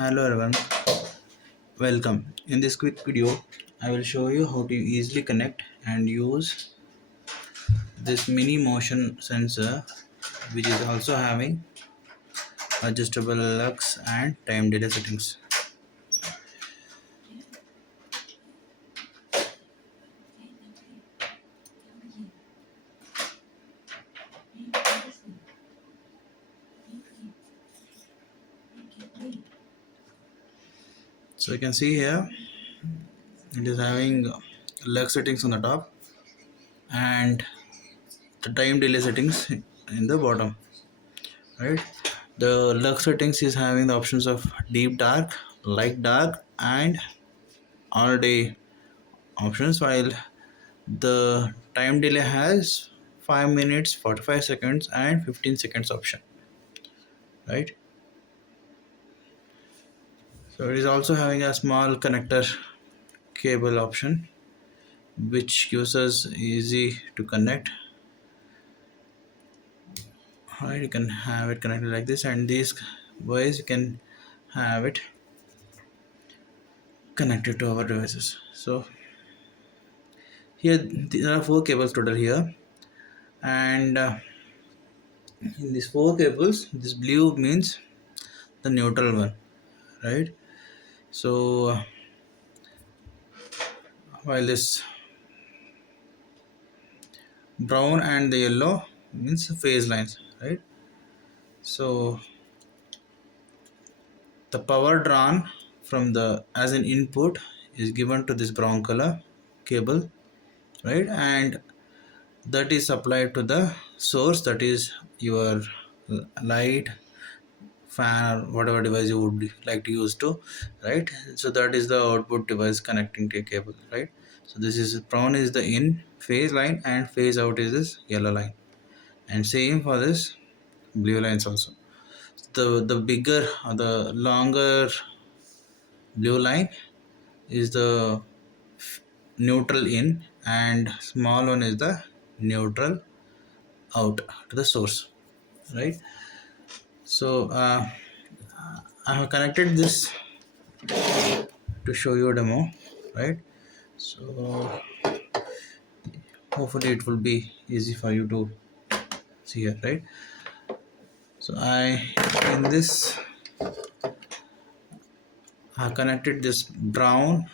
Hello everyone, welcome. In this quick video, I will show you how to easily connect and use this mini motion sensor, which is also having adjustable LUX and time delay settings. So you can see here, it is having LUX settings on the top and the time delay settings in the bottom, right? The LUX settings is having the options of deep dark, light dark and all day options, while the time delay has 5 minutes, 45 seconds and 15 seconds option, right? So it is also having a small connector cable option, which gives us easy to connect. Right, you can have it connected like this, and these ways you can have it connected to our devices. So here there are 4 cables total here, and in these 4 cables, this blue means the neutral one, right? So while this brown and the yellow means phase lines, right? So the power drawn from the as an input is given to this brown color cable, right? And that is supplied to the source, that is your light, fan, or whatever device you would like to use to, right? So that is the output device connecting to a cable, right? So this is brown is the in phase line and phase out is this yellow line, and same for this blue lines also. The bigger or the longer blue line is the neutral in, and small one is the neutral out to the source, right? So I have connected this to show you a demo, right? So hopefully it will be easy for you to see here, right? So in this I have connected this brown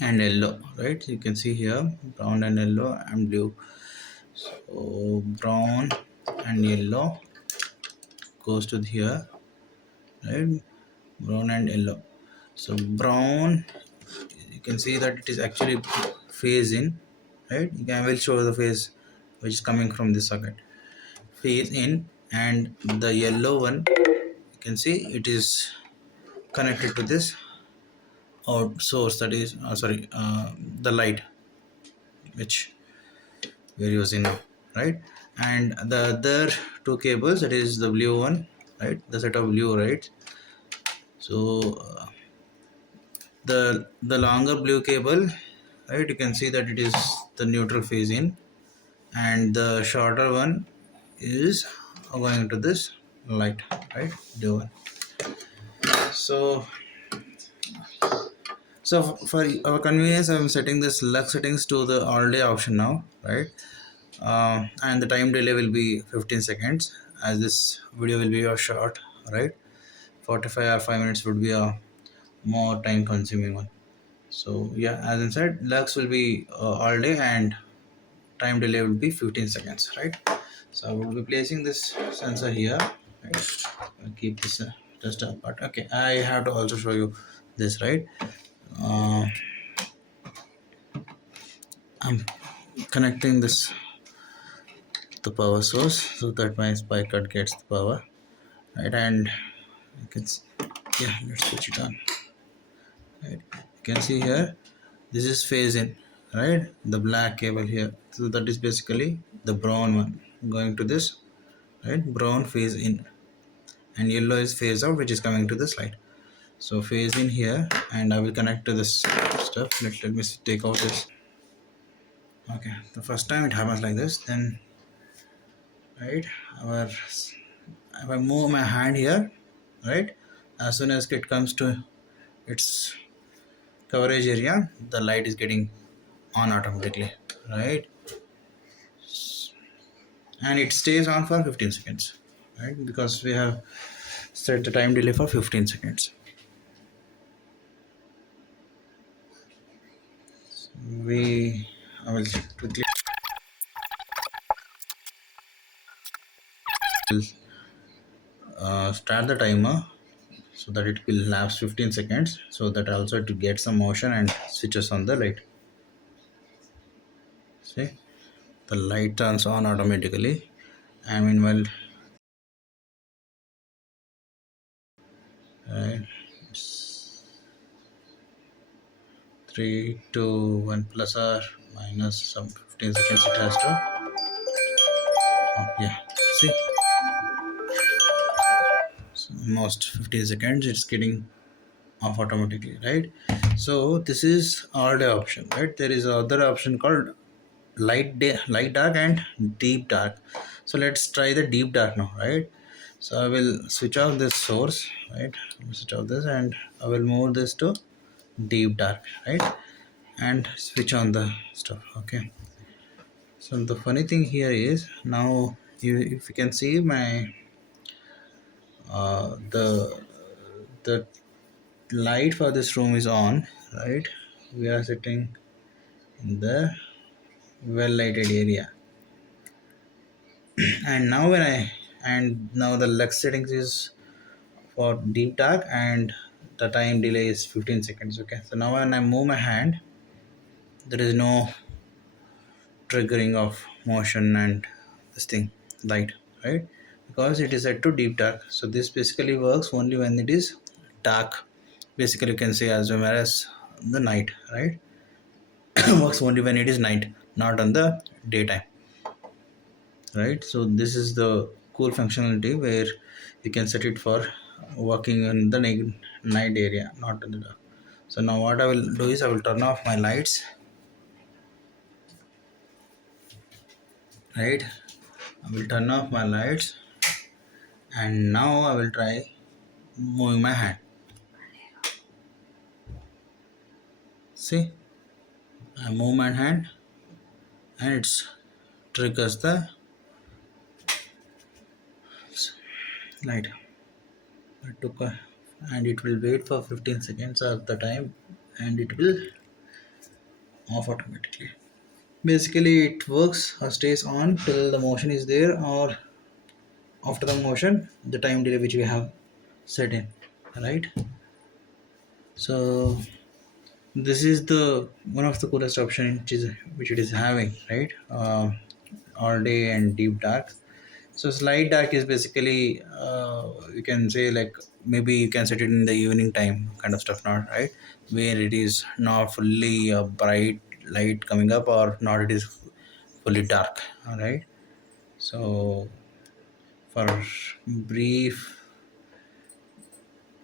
and yellow, right? You can see here brown and yellow and blue. So brown and yellow goes to here, right? Brown and yellow. So brown, you can see that it is actually phase in, right? I will show the phase which is coming from this socket, phase in, and the yellow one, you can see it is connected to this out source, that is the light which we are using now, right? And the other 2 cables, that is the blue one, right? The set of blue, right? So the longer blue cable, right, you can see that it is the neutral phase in, and the shorter one is going to this light, right, blue one. So for our convenience, I'm setting this LUX settings to the all day option now, right? And the time delay will be 15 seconds, as this video will be a short, right? 45 or 5 minutes would be a more time consuming one. So yeah, as I said, LUX will be all day and time delay will be 15 seconds, right? So I will be placing this sensor here, right? I'll keep this just apart. Okay, I have to also show you this, right? I'm connecting this the power source so that my spike cut gets the power, right? And you can yeah, let's switch it on, right? You can see here this is phase in, right? The black cable here, so that is basically the brown one going to this, right? Brown phase in, and yellow is phase out, which is coming to this light. So phase in here, and I will connect to this stuff. Let me take out this. Okay, the first time it happens like this, then right, if I move my hand here, right? As soon as it comes to its coverage area, the light is getting on automatically, right? And it stays on for 15 seconds, right? Because we have set the time delay for 15 seconds. We I will quickly start the timer so that it will lapse 15 seconds, so that also to get some motion and switches on the light. See, the light turns on automatically, and meanwhile, right, 3 2 1 plus or minus some 15 seconds it has to, oh, yeah, see, so almost 15 seconds it's getting off automatically, right? So this is all day option, right? There is other option called light dark and deep dark. So let's try the deep dark now, right? So I will switch off this source, right? Switch off this and I will move this to deep dark, right? And switch on the stuff. Okay, so the funny thing here is now if you can see my the light for this room is on, right? We are sitting in the well lighted area, and now now the lux settings is for deep dark and the time delay is 15 seconds. Okay, so now when I move my hand, there is no triggering of motion and this thing light, right? Because it is set to deep dark. So this basically works only when it is dark, basically you can say as well as the night, right? Works only when it is night, not on the daytime, right? So this is the cool functionality where you can set it for working in the night area, not in the dark. So now what I will do is I will turn off my lights, right? I will turn off my lights, and now I will try moving my hand. See, I move my hand and it triggers the light. I took a, and it will wait for 15 seconds of the time and it will off automatically. Basically it works or stays on till the motion is there, or after the motion the time delay which we have set in, right? So this is the one of the coolest option which it is having, right? All day and deep dark. So slight dark is basically you can say like maybe you can set it in the evening time kind of stuff, not right, where it is not fully bright light coming up or not it is fully dark. All right. So for brief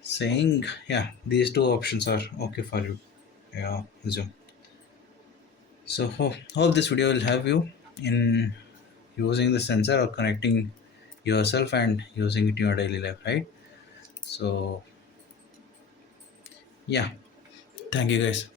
saying, yeah, these two options are okay for you. Yeah, Zoom. So hope this video will help you in using the sensor or connecting yourself and using it in your daily life, right? So yeah, thank you guys.